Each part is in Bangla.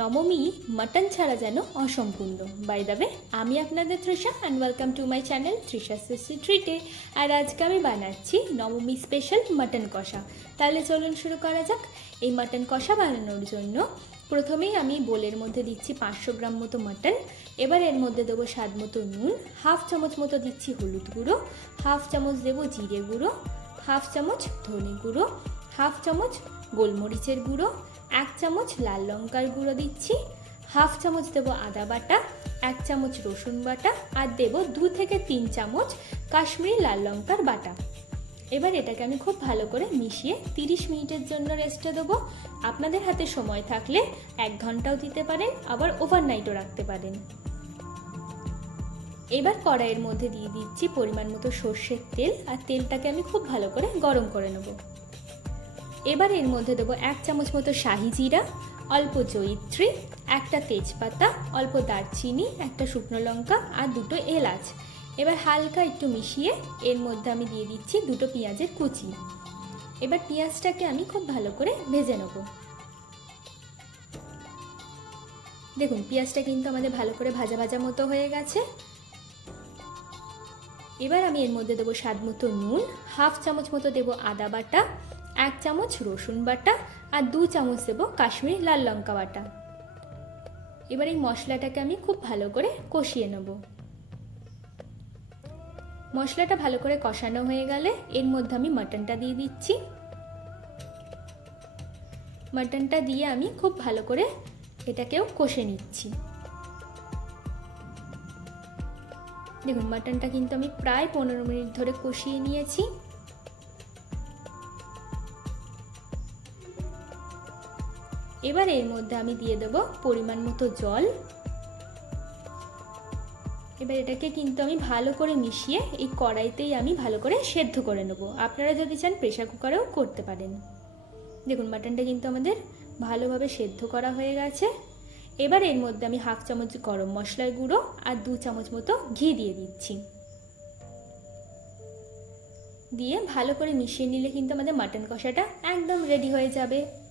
নবমী, মাটন ছাড়া যেন অসম্পূর্ণ। বাই দাবে আমি আপনাদের Trisha and welcome to my channel Trisha CC ট্রিটে আর আজকে আমি বানাচ্ছি নবমী স্পেশাল মাটন কষা। তাহলে চলুন শুরু করা যাক এই মাটন কষা বানানোর জন্য। প্রথমেই আমি বোলের মধ্যে দিচ্ছি পাঁচশো গ্রাম মতো মাটন। এবার এর মধ্যে দেবো স্বাদ মতো নুন। হাফ চামচ মতো দিচ্ছি হলুদ গুঁড়ো। হাফ চামচ দেবো জিরে গুঁড়ো। হাফ চামচ ধনে গুঁড়ো। হাফ চামচ গোলমরিচের গুঁড়ো, এক চামচ লাল লঙ্কার গুঁড়ো দিচ্ছি, হাফ চামচ দেবো আদা বাটা, এক চামচ রসুন বাটা আর দেবো দু থেকে তিন চামচ কাশ্মীরি লাল লঙ্কার বাটা। এবার এটাকে আমি খুব ভালো করে মিশিয়ে তিরিশ মিনিটের জন্য রেস্টে দেবো। আপনাদের হাতে সময় থাকলে এক ঘন্টাও দিতে পারেন, আবার ওভারনাইটও রাখতে পারেন। এবার কড়াইয়ের মধ্যে দিয়ে দিচ্ছি পরিমাণ মতো সর্ষের তেল, আর তেলটাকে আমি খুব ভালো করে গরম করে নেব। এবার এর মধ্যে দেবো এক চামচ মতো শাহি জিরা, অল্প জয়িত্রী, একটা তেজপাতা, অল্প দারচিনি, একটা শুকনো লঙ্কা আর দুটো এলাচ। এবার হালকা একটু মিশিয়ে এর মধ্যে আমি দিয়ে দিচ্ছি দুটো পেঁয়াজের কুচি। এবার পেঁয়াজটাকে আমি খুব ভালো করে ভেজে নেব। দেখুন, পেঁয়াজটা কিন্তু আমাদের ভালো করে ভাজা ভাজা মতো হয়ে গেছে। এবার আমি এর মধ্যে দেবো স্বাদ মতো নুন, হাফ চামচ মতো দেবো আদা বাটা এক চামচ রসুন বাটা আর দু চামচ দেবো কাশ্মীরি লাল লঙ্কা বাটা। এবার এই মশলাটাকে আমি খুব ভালো করে কষিয়ে নেব। মশলাটা ভালো করে কষানো হয়ে গেলে এর মধ্যে আমি মাটনটা দিয়ে দিচ্ছি। মাটনটা দিয়ে আমি খুব ভালো করে এটাকেও কষে নিচ্ছি। দেখুন, মাটনটা কিন্তু আমি প্রায় পনেরো মিনিট ধরে কষিয়ে নিয়েছি। এবার এর মধ্যে আমি দিয়ে দেবো পরিমাণ মতো জল। এবার এটাকে কিন্তু আমি ভালো করে মিশিয়ে এই কড়াইতেই আমি ভালো করে সেদ্ধ করে নেব। আপনারা যদি চান প্রেশার কুকারেও করতে পারেন। দেখুন, মাটনটা কিন্তু আমাদের ভালোভাবে সেদ্ধ করা হয়ে গেছে। এবার এর মধ্যে আমি হাফ চামচ গরম মশলার গুঁড়ো আর দু চামচ মতো ঘি দিয়ে দিচ্ছি। দিয়ে ভালো করে মিশিয়ে নিলে কিন্তু আমাদের মাটন কষাটা একদম রেডি হয়ে যাবে।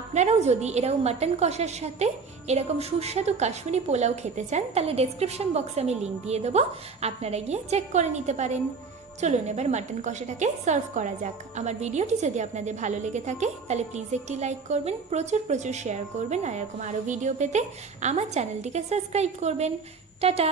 আপনারাও যদি এরকম মাটন কষার সাথে এরকম সুস্বাদু কাশ্মীরি পোলাও খেতে চান, তাহলে ডেসক্রিপশন বক্সে আমি লিঙ্ক দিয়ে দেবো। আপনারা গিয়ে চেক করে নিতে পারেন। চলুন এবার মাটন কষাটাকে সার্ভ করা যাক। আমার ভিডিওটি যদি আপনাদের ভালো লেগে থাকে, তাহলে প্লিজ একটি লাইক করবেন, প্রচুর প্রচুর শেয়ার করবেন, আর এরকম আরও ভিডিও পেতে আমার চ্যানেলটিকে সাবস্ক্রাইব করবেন। টাটা!